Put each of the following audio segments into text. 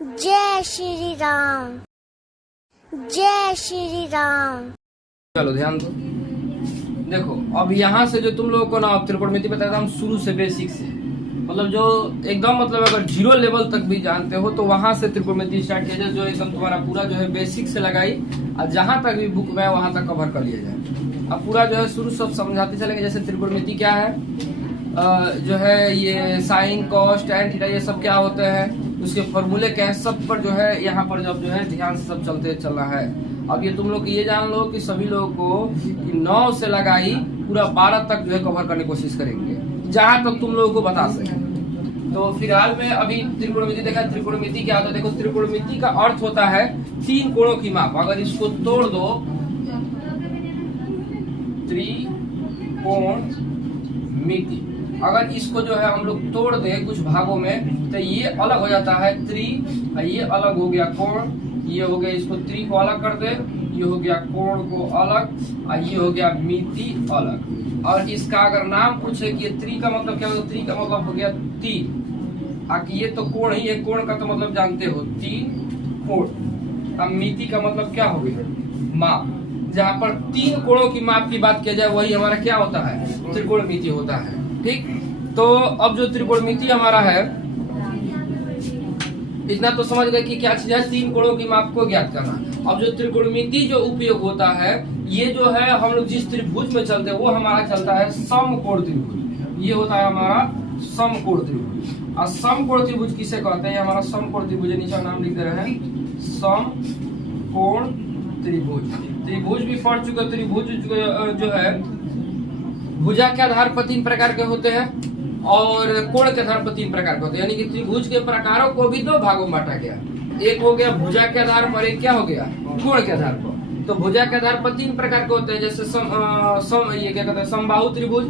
जय श्री राम, जय श्री राम। चलो ध्यान दो, देखो अब यहाँ से जो तुम लोगों को ना त्रिकोणमिति बताया था हम शुरू से बेसिक से, मतलब जो एकदम मतलब अगर 0 लेवल तक भी जानते हो तो वहां से त्रिकोणमिति स्टार्ट किया जाए, जो एकदम तुम्हारा पूरा जो है बेसिक से लगाई और जहां तक भी बुक में वहां तक कवर कर लिया जाए। अब पूरा जो है शुरू से समझाते चलेंगे। जैसे त्रिकोणमिति क्या है, जो है ये साइन कॉस टैन थीटा ये सब क्या होते हैं, उसके फॉर्मूले क्या है, सब पर जो है यहाँ पर जब जो है ध्यान से सब चलते चलना है। अब ये तुम लोग ये जान लो कि सभी लोगों को कि 9 से लगाई पूरा 12 तक जो है कवर करने की कोशिश करेंगे जहां तक तुम लोगों को बता सके। तो फिलहाल में अभी त्रिकोणमिति देखा। त्रिकोणमिति क्या होता है, देखो त्रिकोणमिति का अर्थ होता है 3 कोणों की माप। अगर इसको तोड़ दो, त्रिकोणमिति अगर इसको जो है हम लोग तोड़ दें कुछ भागों में तो ये अलग हो जाता है त्रि, ये अलग हो गया कोण, ये हो गया, इसको त्रि को अलग कर दे, ये हो गया कोण को अलग और ये हो गया मिति अलग। और इसका अगर नाम पूछे कि ये त्रि का मतलब क्या होगा, त्रि का मतलब हो गया 3, आकि ये तो कोण ही है, कोण का तो मतलब जानते हो 3 कोण। अब मिति का मतलब क्या हो गया, माप। जहाँ पर 3 कोणों की माप की बात किया जाए वही हमारा क्या होता है, त्रिकोणमिति होता है। ठीक, तो अब जो त्रिकोणमिति हमारा है इतना तो समझ गए कि क्या चीज है, 3 कोणों की माप को ज्ञात करना। अब जो त्रिकोणमिति जो उपयोग होता है, ये जो है हम लोग जिस त्रिभुज में चलते हैं वो हमारा चलता है समकोण त्रिभुज। ये होता है हमारा समकोण त्रिभुज। और समकोण त्रिभुज किसे कहते हैं, हमारा समकोण त्रिभुज, नीचे नाम लिख दे रहे हैं समकोण त्रिभुज। त्रिभुज भी पढ़ चुके। त्रिभुज जो है भुजा के आधार पर 3 प्रकार के होते हैं और कोण के आधार पर 3 प्रकार के होते हैं। यानी कि त्रिभुज के प्रकारों को भी 2 भागों में बांटा गया। एक हो गया भुजा के आधार पर, एक क्या हो गया, कोण के आधार पर। तो भुजा के आधार पर 3 प्रकार के होते हैं, जैसे ये क्या कहते हैं, समबाहु त्रिभुज,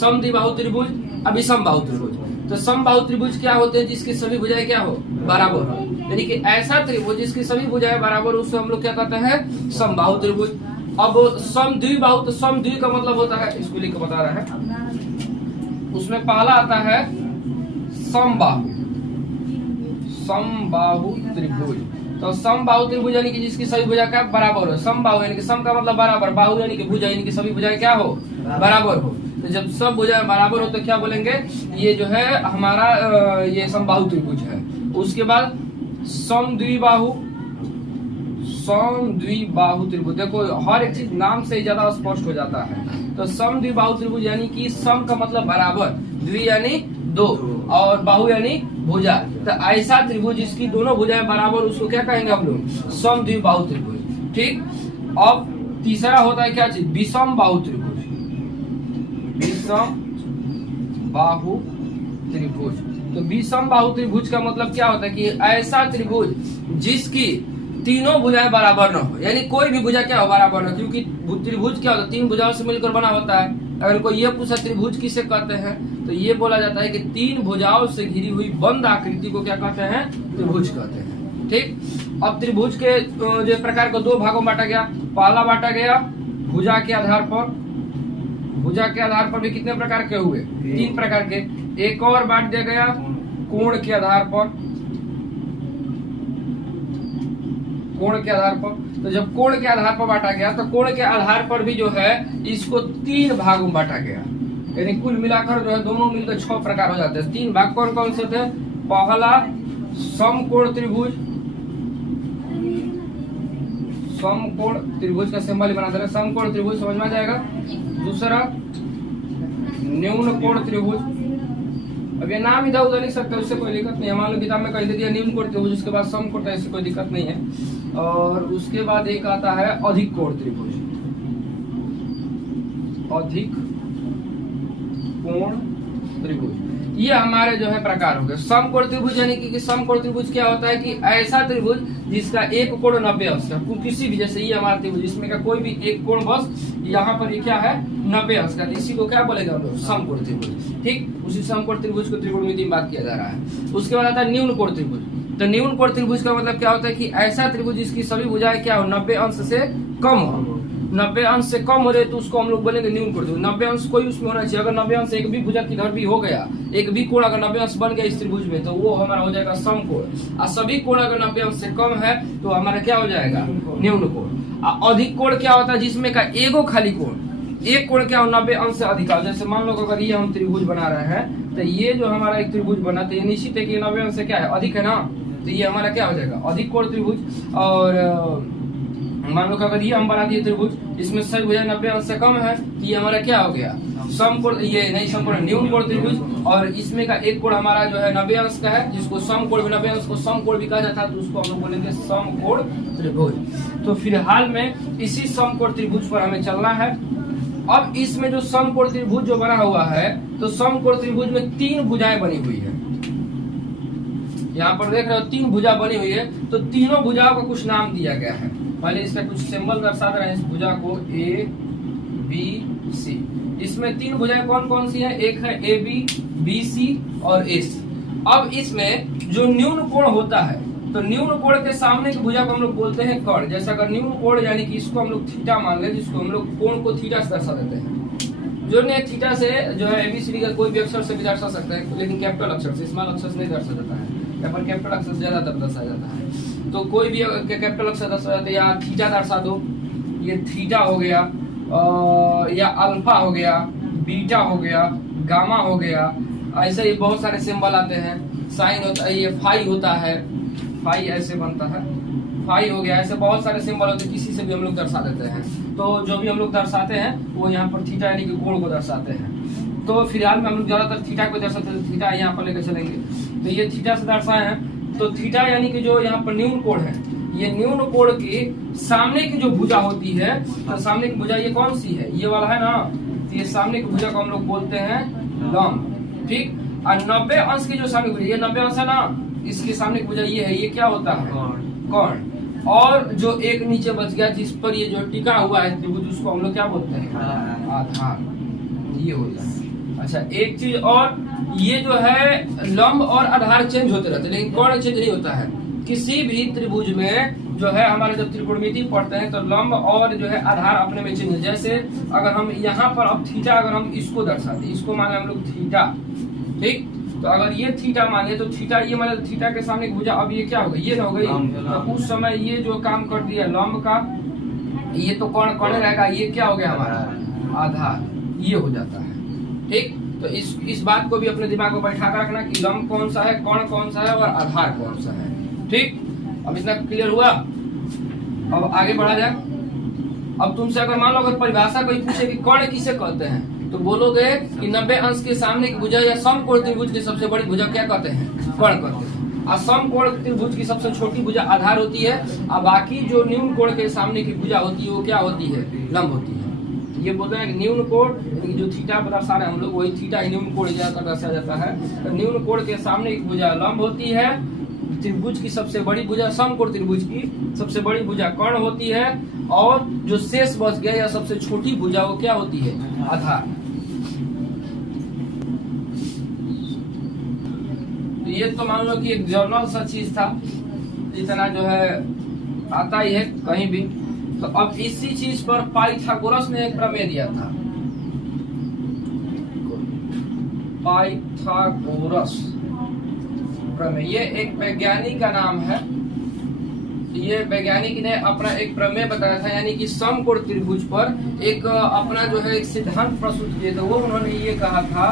समद्विबाहु त्रिभुज, अभिसमबाहु त्रिभुज। तो समबाहु त्रिभुज क्या होते हैं, जिसकी सभी भुजाएं क्या हो, बराबर हो। यानी कि ऐसा त्रिभुज जिसकी सभी भुजाएं बराबर, उसको हम लोग क्या कहते हैं, समबाहु त्रिभुज। अब समद्विबाहु, तो समद्वि का मतलब होता है, इसको लिख के बता रहा है, उसमें पहला आता है समबाहु, समबाहु त्रिभुज। तो समबाहु त्रिभुज यानी कि जिसकी सभी भुजा क्या बराबर हो। समबाहु यानी कि सम का मतलब बराबर, बाहु यानी कि भुजा, यानी कि सभी भुजाएं क्या हो, बराबर हो। तो जब सब भुजाएं बराबर हो तो क्या बोलेंगे, ये जो है हमारा ये समबाहु त्रिभुज है। उसके बाद समद्विबाहु, समद्विबाहु त्रिभुज। देखो हर एक चीज नाम से ज्यादा स्पष्ट हो जाता है। तो समद्विबाहु त्रिभुज यानी कि सम का मतलब बराबर, द्वि यानी 2 और बाहु यानी भुजा। तो ऐसा त्रिभुज जिसकी दोनों भुजाएं बराबर, उसको क्या कहेंगे हम लोग, समद्विबाहु त्रिभुज। ठीक, अब तीसरा होता है क्या चीज, विषमबाहु त्रिभुज। विषमबाहु त्रिभुज, तो विषमबाहु त्रिभुज का मतलब क्या होता है कि ऐसा त्रिभुज जिसकी तीनों भुजाएं बराबर न हो, यानी कोई भी भुजा क्या हो, बराबर न। क्योंकि त्रिभुज क्या होता है, 3 भुजाओं से मिलकर बना होता है। अगर कोई ये पूछा त्रिभुज किसे कहते हैं, तो ये बोला जाता है कि 3 भुजाओं से घिरी हुई बंद आकृति को क्या कहते हैं, त्रिभुज कहते हैं। ठीक, अब त्रिभुज के जो प्रकार को 2 भागों में बांटा गया। पहला बांटा गया भुजा के आधार पर। भुजा के आधार पर भी कितने प्रकार के हुए, 3 प्रकार के। एक और बांट दिया गया कोण के आधार पर, कोण के आधार पर। तो जब कोण के आधार पर बांटा गया तो कोण के आधार पर भी जो है इसको 3 भागों में बांटा गया। यानी कुल मिलाकर जो है दोनों मिलकर 6 प्रकार हो जाते हैं। 3 भाग कौन कौन से थे, पहला समकोण त्रिभुज, समकोण त्रिभुज का सिंबल बना दे रहे, समकोण त्रिभुज समझ में आ जाएगा। दूसरा न्यून कोण त्रिभुज। अब ये नाम इधर उधर लिख सकते हो, उससे कोई दिक्कत नहीं है। मान लो किताब में कह दे दिया न्यून कोण त्रिभुज, उसके बाद समकोण, ऐसी कोई दिक्कत नहीं है। और उसके बाद एक आता है अधिक कोण त्रिभुज, अधिक कोण त्रिभुज। ये हमारे जो है प्रकार हो गए। समकोण त्रिभुज यानी कि समकोण त्रिभुज क्या होता है कि ऐसा त्रिभुज जिसका एक कोण 90 अंश का, किसी भी, जैसे ये हमारा त्रिभुज इसमें का कोई भी एक कोण बस यहाँ पर ये क्या है 90 अंश का, इसी को क्या बोलेगा हम लोग, समकोण त्रिभुज। ठीक, उसी समकोण त्रिभुज को त्रिकोणमिति में बात किया जा रहा है। उसके बाद आता है न्यून कोण त्रिभुज। तो न्यून कोण त्रिभुज का मतलब क्या होता है कि ऐसा त्रिभुज जिसकी सभी भुजाएं क्या हो, 90 अंश से कम हो। 90 अंश से कम हो रहे तो उसको हम लोग बोलेंगे न्यून कोण त्रिभुज। 90 अंश कोई उसमें होना चाहिए। अगर 90 अंश एक भी भुजा किधर भी हो गया, एक भी कोण अगर 90 अंश बन गया इस त्रिभुज में, तो वो हमारा हो जाएगा समकोण। और सभी कोण अगर 90 अंश से कम है तो हमारा क्या हो जाएगा, न्यून कोण। अधिक कोण क्या होता है, जिसमें का एगो खाली कोण, एक कोण क्या हो 90 अंश से अधिक। जैसे मान लो अगर ये हम त्रिभुज बना रहे हैं, तो ये जो हमारा एक त्रिभुज बना, तो ये निश्चित है कि 90 अंश से क्या है, अधिक है ना, तो ये हमारा क्या हो जाएगा, अधिक कोण त्रिभुज। और मान लो कि अगर ये हम बना दिए त्रिभुज, इसमें सही भुजा 90 अंश से कम है, तो ये हमारा क्या हो गया, समकोण, ये नहीं समकोण, न्यून कोण त्रिभुज। और इसमें का एक कोण हमारा जो है 90 अंश का है, जिसको समकोण भी 90 अंश को समकोण भी कहा जाता है, तो उसको हम लोग बोलेंगे समकोण त्रिभुज। तो फिलहाल में इसी समकोण त्रिभुज पर हमें चलना है। अब इसमें जो समकोण त्रिभुज जो बना हुआ है, तो समकोण त्रिभुज में 3 भुजाएं बनी हुई है। यहाँ पर देख रहे हो 3 भुजा बनी हुई है, तो तीनों भुजाओं को कुछ नाम दिया गया है। पहले इसका कुछ सिंबल दर्शा रहे हैं इस भुजा को, ए बी सी। इसमें 3 भुजाएं कौन कौन सी हैं, एक है ए बी, बी सी और ए सी। अब इसमें जो न्यून कोण होता है, तो न्यून कोण के सामने की भुजा को हम लोग बोलते हैं कर्ण। जैसे अगर न्यून कोण यानी कि इसको हम लोग थीटा मान ले, जिसको हम लोग कोण को थीटा से दर्शा देते हैं। जो ने थीटा से जो है एबीसीडी का कोई भी अक्षर से भी दर्शा सकते हैं, लेकिन कैपिटल अक्षर से, स्मॉल अक्षर से नहीं दर्शा जाता है, यहाँ पर कैपिटल अक्षर से ज्यादातर दर्शाया जाता है। तो कोई भी कैपिटल अक्षर दर्शा जाता है, या थीटा दर्शा दो, ये थीटा हो गया, या अल्फा हो गया, बीटा हो गया, गामा हो गया, ऐसे ही बहुत सारे सिंबल आते हैं। साइन होता है, ये फाई होता है, फाई ऐसे बनता है, फाई हो गया, ऐसे बहुत सारे सिंबल होते हैं, किसी से भी हम लोग दर्शा देते हैं। तो जो भी हम लोग दर्शाते हैं वो यहाँ पर थीटा यानी कि कोण को दर्शाते हैं। तो फिलहाल में हम लोग ज्यादातर थीटा को दर्शाते हैं, थीटा यहाँ पर लेकर चलेंगे। तो ये थीटा से दर्शाए हैं, तो थीटा यानी कि जो यहाँ पर न्यून कोण है, ये न्यून कोण के सामने की जो भुजा होती है, तो सामने की भुजा ये कौन सी है, ये वाला है ना, तो ये सामने की भुजा को हम लोग बोलते हैं लंब, ठीक। और 90 अंश की जो सामने भुजा, ये 90 अंश है ना, इसके सामने भुजा ये है, ये क्या होता है, कोण। और जो एक नीचे बच गया जिस पर ये जो टिका हुआ है त्रिभुज, उसको हम लोग क्या बोलते हैं, आधार, ये होता है। अच्छा एक चीज और, ये जो है लंब और आधार चेंज होते रहते हैं, लेकिन कोण चेंज नहीं होता है। किसी भी त्रिभुज में जो है हमारे जब त्रिकोणमिति पढ़ते हैं, तो लंब और जो है आधार अपने में चेंज। जैसे अगर हम यहाँ पर अब थीटा, अगर हम इसको दर्शाते, इसको माने हम लोग थीटा, ठीक। तो अगर ये थीटा माने, तो थीटा ये माने थीटा के सामने की भुजा, अब ये क्या हो गई, ये हो गई। तो उस समय ये जो काम कर दिया लंब का, ये तो कोण कोण रहेगा, ये क्या हो गया हमारा आधार, ये हो जाता है, ठीक। तो इस बात को भी अपने दिमाग में बैठा कर रखना कि लंब कौन सा है, कोण कौन सा है और आधार कौन सा है, ठीक। अब इतना क्लियर हुआ। अब आगे बढ़ा जाए। अब तुमसे अगर मान लो अगर परिभाषा कोई पूछे कि कोण किसे कहते हैं, तो बोलोगे कि 90 अंश के सामने की भुजा या समकोण त्रिभुज की सबसे बड़ी भुजा क्या कहते हैं, कोण कहते हैं। और समकोण त्रिभुज की सबसे छोटी भुजा आधार होती है, और बाकी जो न्यून कोण के सामने की भुजा होती है वो क्या होती है, लंब होती है। ये बोलते हैं न्यून कोण, जो थीटा पर दर्शा रहे हम लोग, वही थीटा न्यून कोण जाकर दर्शाया जाता है। तो न्यून कोण के सामने की भुजा लंब होती है, त्रिभुज की सबसे बड़ी भुजा, समकोण त्रिभुज की सबसे बड़ी भुजा कोण होती है, और जो शेष बच गया या सबसे छोटी भुजा वो क्या होती है, आधार। ये तो मान लो कि एक जर्नल सा चीज था, इतना जो है आता ही है कहीं भी। तो अब इसी चीज पर पाइथागोरस ने एक प्रमेय दिया था, पाइथागोरस प्रमेय। ये एक वैज्ञानिक का नाम है। ये वैज्ञानिक ने अपना एक प्रमेय बताया था, यानी कि समकोण त्रिभुज पर एक अपना जो है एक सिद्धांत प्रस्तुत किए थे। वो उन्होंने ये कहा था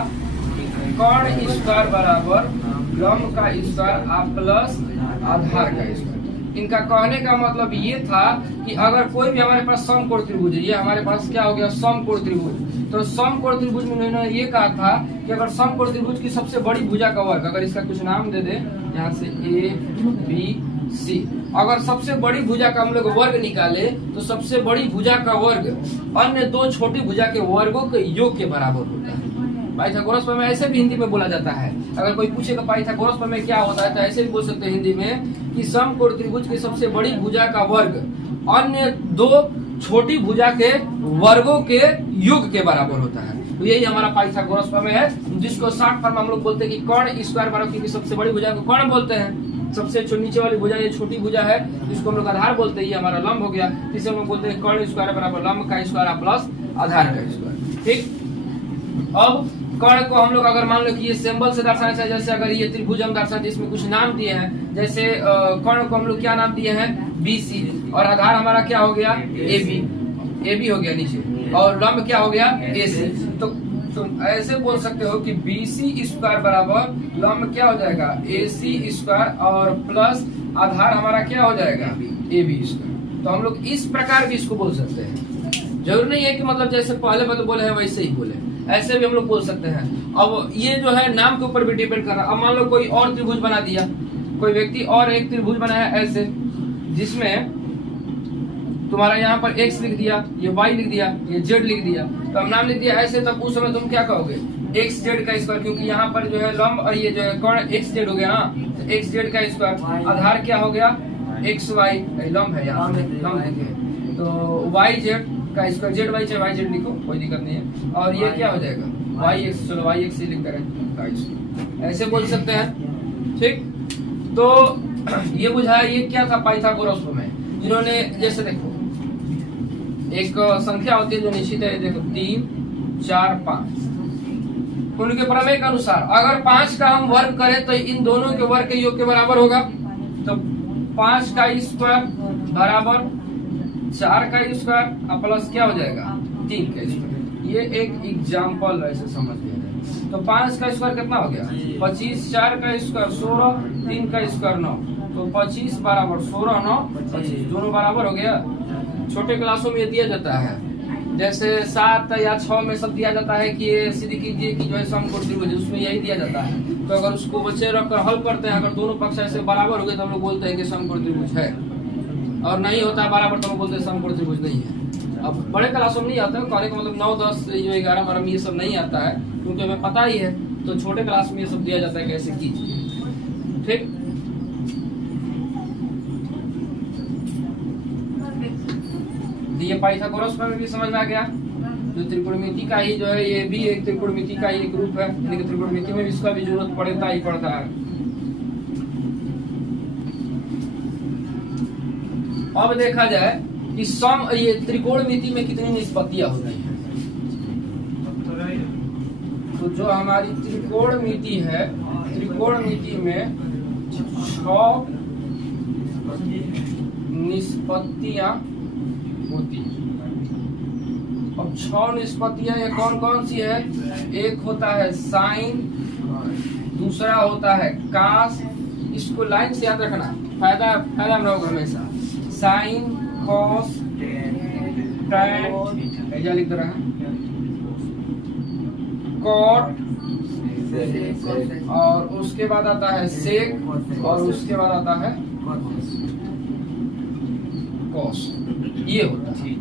कि कोण स्क्वायर बराबर लंब का स्क्वायर प्लस आधार का स्क्वायर। इनका कहने का मतलब ये था कि अगर कोई भी हमारे पास समकोण त्रिभुज है, ये हमारे पास क्या हो गया, समकोण त्रिभुज। तो समकोण त्रिभुज में उन्होंने ये कहा था कि अगर समकोण त्रिभुज की सबसे बड़ी भुजा का वर्ग, अगर इसका कुछ नाम दे दे, यहाँ से ए बी सी, अगर सबसे बड़ी भुजा का हम लोग वर्ग निकाले, तो सबसे बड़ी भुजा का वर्ग अन्य दो छोटी भुजा के वर्गों के योग के बराबर होता है। पाइथागोरस प्रमेय ऐसे भी हिंदी में बोला जाता है। अगर कोई पूछेगा पाइथागोरस प्रमेय क्या होता है, तो ऐसे भी बोल सकते हैं हिंदी में कि समकोण त्रिभुज की सबसे बड़ी भुजा का वर्ग अन्य दो छोटी भुजा के वर्गों के योग के बराबर होता है। तो यही हमारा पाइथागोरस प्रमेय है, जिसको शॉर्ट फॉर्म हम लोग बोलते हैं कि कोण स्क्वायर बराबर, क्योंकि सबसे बड़ी भुजा को कोण बोलते हैं। सबसे नीचे वाली भुजा ये छोटी भुजा है, इसको हम लोग आधार बोलते हैं, ये हमारा लंब हो गया। इसे हम लोग बोलते हैं कर्ण स्क्वायर बराबर लंब का स्क्वायर प्लस आधार का स्क्वायर। ठीक, अब कर्ण को हम लोग अगर मान लो कि ये सिंबल से दर्शाना चाहिए, जैसे अगर ये त्रिभुज हम दर्शाते इसमें कुछ नाम दिए हैं, जैसे कर्ण को हम लोग क्या नाम दिए हैं BC, और आधार हमारा क्या हो गया AB हो गया नीचे, और लंब क्या हो गया AC। तो ऐसे बोल सकते हो कि BC स्क्वायर बराबर लंब क्या हो जाएगा AC स्क्वायर और प्लस आधार हमारा क्या हो जाएगा AB स्क्वायर। तो हम लोग इस प्रकार भी इसको बोल सकते हैं, जरूर नहीं है कि मतलब जैसे पहले बोले हैं वैसे ही बोले, ऐसे भी हम लोग बोल सकते हैं। अब ये जो है नाम के ऊपर भी डिपेंड कर रहा है। अब मान लो कोई और त्रिभुज बना दिया, कोई व्यक्ति और एक त्रिभुज बनाया ऐसे, जिसमें तुम्हारा यहाँ पर x लिख दिया, ये y लिख दिया, ये z लिख दिया, तो हम नाम लिख दिया ऐसे, तब उस समय तुम क्या कहोगे xz का स्क्वायर, क्योंकि यहाँ पर जो है लंब और ये जो है कर्ण xz हो गया ना, तो xz का स्क्वायर, आधार क्या हो गया xy, लंब है यहाँ लंब लिखे, तो yz का स्क्वायर, z y चाहे yz लिखो कोई दिक्कत नहीं है, और ये क्या हो जाएगा yx, चलो yx लिख करें, ऐसे बोल सकते हैं। ठीक, तो ये बुझाया, ये क्या था पाइथागोरस में, जिन्होंने जैसे देखो एक संख्या होती है जो निश्चित है, देखो 3 4 5, उनके प्रमेय के अनुसार अगर 5 का हम वर्ग करें तो इन दोनों के वर्ग के योग के बराबर होगा, तो 5 का स्क्वायर बराबर 4 का स्क्वायर प्लस क्या हो जाएगा 3 का स्क्वायर। ये एक एग्जाम्पल ऐसे समझ लिया जाए। तो 5 का स्क्वायर कितना हो गया 25, 4 का स्क्वायर 16, 3 का स्क्वायर 9, तो 25 बराबर 16 9 25, दोनों बराबर हो गया। छोटे क्लासों में ये दिया जाता है, जैसे 7 या 6 में सब दिया जाता है कि ये सिद्ध कीजिए कि जो है समकोण त्रिभुज, उसमें यही दिया जाता है। तो अगर उसको बच्चे रखकर हल करते हैं, अगर दोनों पक्ष ऐसे बराबर हो गए तो हम लोग बोलते हैं कि समकोण त्रिभुज है, और नहीं होता है बराबर तो हम बोलते हैं समकोण त्रिभुज नहीं है। अब बड़े क्लासों में नहीं आता है, कहने का मतलब 9 10 जो 11 12 में ये सब नहीं आता है, क्योंकि हमें पता ही है। तो छोटे क्लास में ये सब दिया जाता है कैसे कीजिए। ठीक, ये पाइथागोरस में भी समझ में आ गया। जो त्रिकोणमिति का ही जो है, ये भी एक त्रिकोणमिति का ही एक रूप है, लेकिन त्रिकोणमिति में भी इसका भी जरूरत पड़ता ही पड़ता है। अब देखा जाए कि ये त्रिकोणमिति में कितनी निष्पत्तियां होती हैं। तो जो हमारी त्रिकोणमिति है, त्रिकोणमिति में 6 निष्पत्तियां होती है। अब 6 निष्पत्तियां ये कौन कौन सी है? एक होता है साइन, दूसरा होता है कास, इसको लाइन से याद रखना, फायदा में होगा हमेशा। साइन, कॉस, टैन, ऐसा लिख दे रहा है, कॉट, और उसके बाद आता है सेक, और उसके बाद आता है कॉस। ये होता है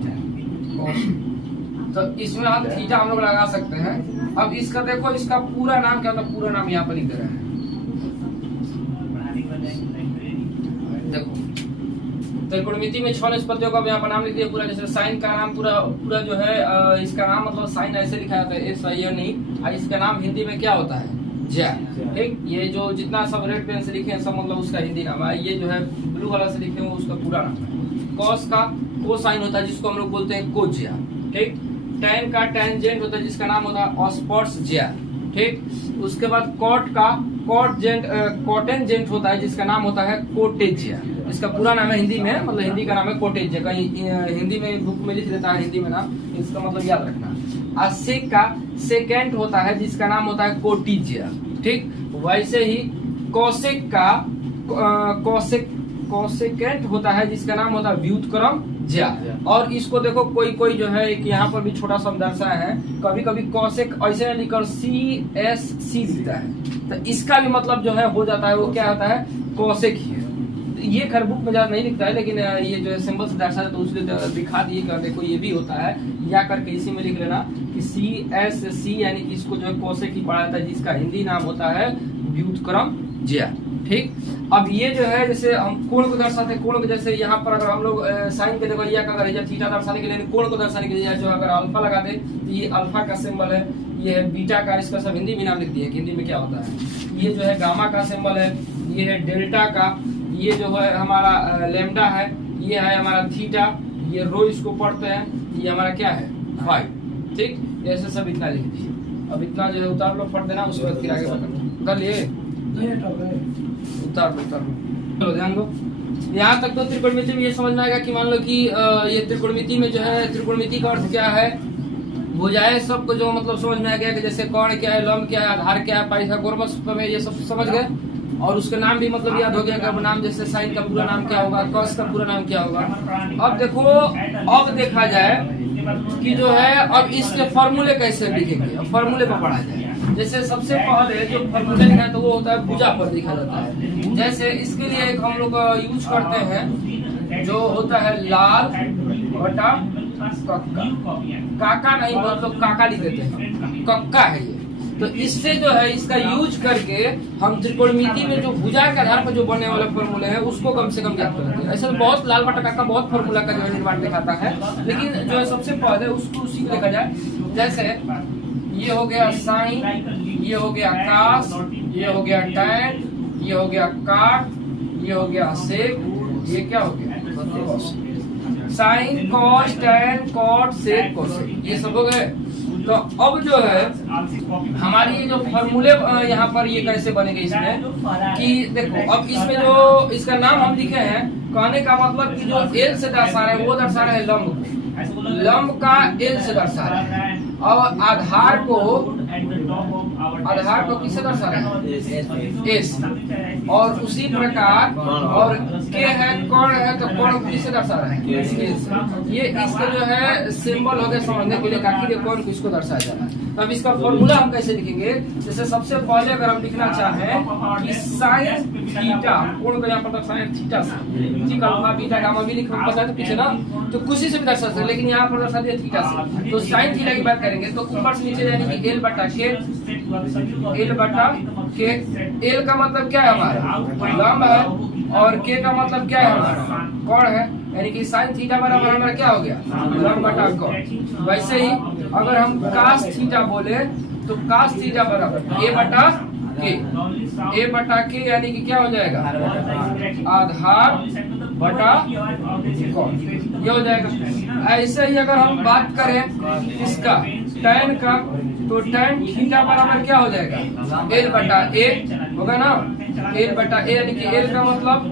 कॉस। तो इसमें हम थीटा हम लोग लगा सकते हैं। अब इसका देखो, इसका पूरा नाम क्या होता है, पूरा नाम यहाँ पर लिख दे रहे हैं। देखो त्रिकोणमिति में 6 निष्पत्तियों का यहाँ पर नाम लिख दिया पूरा। जैसे साइन का नाम पूरा जो है, इसका नाम मतलब साइन ऐसे लिखा जाता है, SIN नहीं, और इसका नाम हिंदी में क्या होता है, ज्या। ठीक, ये जो जितना सब रेड पेन से लिखे हैं सब मतलब उसका हिंदी नाम है। ये जो है ब्लू कलर से लिखे हैं उसका पूरा नाम है। कॉस का कोसाइन होता है, जिसको हम लोग बोलते हैं कोज्या। ठीक, टैन का टेंजेंट होता है, जिसका नाम होता है ऑस्पर्स ज्या। ठीक, उसके बाद कॉट का कॉटेंजेंट होता है, जिसका नाम होता है कोटेजिया। इसका पूरा नाम है हिंदी में, मतलब हिंदी का नाम है कोटेजिया। कहीं हिंदी में बुक में लिख देता है हिंदी में नाम, इसका मतलब याद रखना। और सेक का सेकेंड होता है, जिसका नाम होता है कोटिजिया। ठीक, वैसे ही कौशिक का कौशिकेंट होता है, जिसका नाम होता है व्युत्क्रम ज्या। और इसको देखो कोई जो है, एक यहाँ पर भी छोटा सा दर्शाया है, कभी कभी कौशिक ऐसे लिखकर CSC लिखता है, तो इसका भी मतलब जो है हो जाता है, वो क्या होता है, कौशिक ही है। ये खैर बुक में ज्यादा नहीं लिखता है, लेकिन ये जो है सिंबल से दर्शाया तो उसको दिखा दिए कि देखो ये भी होता है, या करके इसी में लिख लेना कि CSC, यानी कि इसको जो है कौशिक ही पढ़ा जाता है, जिसका हिंदी नाम होता है व्युत्क्रम ज्या। ठीक, अब ये जो है, जैसे हम कोण को दर्शाते हैं, कोण को जैसे यहाँ पर अगर हम लोग साइन के देखो या का अगर थीटा दर्शाने के लिए, कोण को दर्शाने के लिए जो अगर अल्फा लगा दे, तो ये अल्फा का सिंबल है, ये है बीटा का, इसका सब हिंदी में नाम लिख दिया। हिंदी में क्या होता है, ये जो है गामा का सिंबल है, ये है डेल्टा का, ये जो है हमारा लैम्डा है, ये है हमारा थीटा, ये रो इसको पढ़ते हैं, ये हमारा क्या है फाई। ठीक, ऐसे सब इतना लिख दीजिए। अब इतना जो है उतार लो, पढ़ देना, उसके बाद फिर आगे बढ़ना। कर लिए, उतार लो चलो ध्यान दो। यहाँ तक तो त्रिकोणमिति में ये समझ में आएगा कि मान लो कि ये त्रिकोणमिति में जो है, त्रिकोणमिति का अर्थ क्या है, भुजाएं सबको जो मतलब समझ में आ गया कि जैसे कोण क्या है, लंब क्या है, आधार क्या है, पाइथागोरस प्रमेय, ये सब समझ गए। और उसके नाम भी मतलब याद हो गया कि नाम जैसे साइन का पूरा नाम क्या होगा, कॉस का पूरा नाम क्या होगा। अब देखो, अब देखा जाए कि जो है अब इसके फॉर्मूले कैसे लिखेंगे, अब फॉर्मूले पर पढ़ा जाए। जैसे सबसे पहले जो फॉर्मूला लिखा है तो वो होता है भुजा पर लिखा जाता है। जैसे इसके लिए एक हम लोग यूज करते हैं जो होता है लाल बटा कक्का, काका नहीं मतलब काका लिख देते हैं, कक्का है ये। तो इससे जो है इसका यूज करके हम त्रिकोणमिति में जो भुजा के आधार पर जो बनने वाले फॉर्मूले हैं उसको कम से कम ज्ञात करते हैं। ऐसे बहुत लाल बटा काका बहुत फॉर्मूला का जो है निर्माण दिखाता है, लेकिन जो है सबसे पहले उसको उसी को देखा जाए। जैसे ये हो गया साइन, ये हो गया कास, ये हो गया टैन, ये हो गया काट, ये हो गया सेक, ये क्या हो गया sine cos tan cot sec cosec, ये सब हो गए। तो अब जो है हमारी ये जो फॉर्मूले यहाँ पर ये कैसे बनेंगे इसमें कि देखो, अब इसमें जो इसका नाम हम लिखे हैं, कहने का मतलब कि जो एल से दर्शा रहे हैं वो दर्शा रहे हैं लंब को, लंब का एल से दर्शा रहे हैं। और आधार को किससे दर्शा रहे हैं, एस। और उसी प्रकार और के है कोण है तो कोण किससे दर्शा रहे हैं, ये इसका जो है सिंबल हो गया समझने के लिए आखिर ये कोण किसको दर्शाया जा रहा है। अब इसका फॉर्मूला हम कैसे लिखेंगे, जैसे सबसे पहले अगर हम लिखना चाहें कि साइन थीटा, कोण को यहाँ पर साइन थीटा से, ठीक अल्फा बीटा गामा भी लिखना पता है तो पीछे ना, तो किसी से भी दर्शा सकते, लेकिन यहाँ पर दर्शा दिया थीटा से। तो साइन थीटा की बात करेंगे तो ऊपर से नीचे यानी कि एल बटा के, एल बटा के। एल का मतलब क्या है हमारा लंब है, और के का मतलब क्या है हमारा कोण है, यानी कि साइन थीटा बराबर हमारा क्या हो गया लंब बटा कोण। वैसे ही अगर हम कास थीटा बोले तो कास थीटा बराबर ए बटा के, ए बटा के यानी कि क्या हो जाएगा आधार बटा कोण, ये हो जाएगा। ऐसे ही अगर हम बात करें इसका टैन का तो टैन थीटा बराबर क्या हो जाएगा एल बटा ए होगा ना, एल बटा ए यानी कि एल का मतलब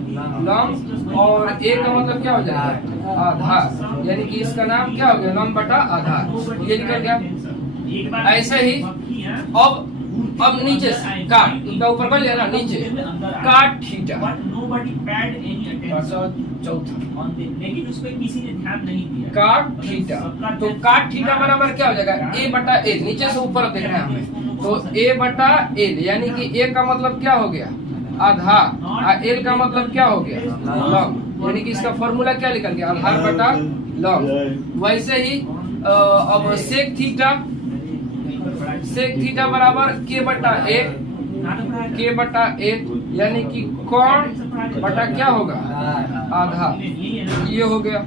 लंब और ए का मतलब क्या हो जाएगा आधार, यानी कि इसका नाम क्या हो गया लंब बटा आधार, ये निकल गया। ऐसे ही अब नीचे काट, इनका ऊपर कर लिया ना, नीचे काट थीटा चौथा, लेकिन उस पर किसी ने ध्यान नहीं दिया, काट थीटा। तो काट थीटा बराबर क्या हो जाएगा ए बटा ए, नीचे से ऊपर देख रहे हैं हमें, तो ए बटा एल यानी कि ए का मतलब क्या हो गया आधार, और एल का मतलब क्या हो गया लंब, यानी कि इसका फॉर्मूला क्या निकल गया आधार बटा लंब। वैसे ही अब सेक थीटा, सेक थीटा बराबर के बटा ए, के बटा ए यानी कि कोण बटा क्या होगा आधार, ये हो गया।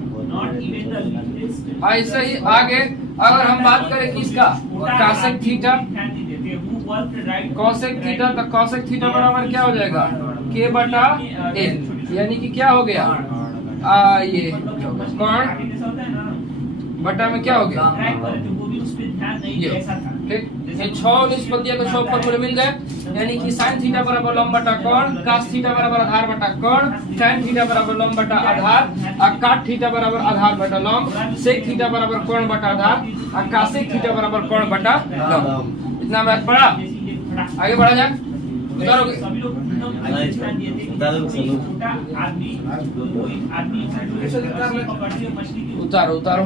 ऐसे ही आगे अगर हम बात करें कि इसका कॉसेक थीटा, कॉसेक थीटा तो कॉसेक थीटा बराबर क्या हो जाएगा के बटा एल, यानी कि क्या हो गया ये कोण बटा में क्या हो गया ये, ठीक। ये 6 निष्पत्तियों के 6 फॉर्मूले मिल गए, यानी कि साइन थीटा बराबर लंब बटा कोण, कास थीटा बराबर आधार बटा कोण, टैन थीटा बराबर लंब बटा आधार, और काट थीटा बराबर आधार बटा लंब, सेक थीटा बराबर कोण बटा आधार, और कासेक थीटा बराबर कोण बटा लंब। इतना मैथ पढ़ा, आगे बढ़ा जाए। उतारो उतारो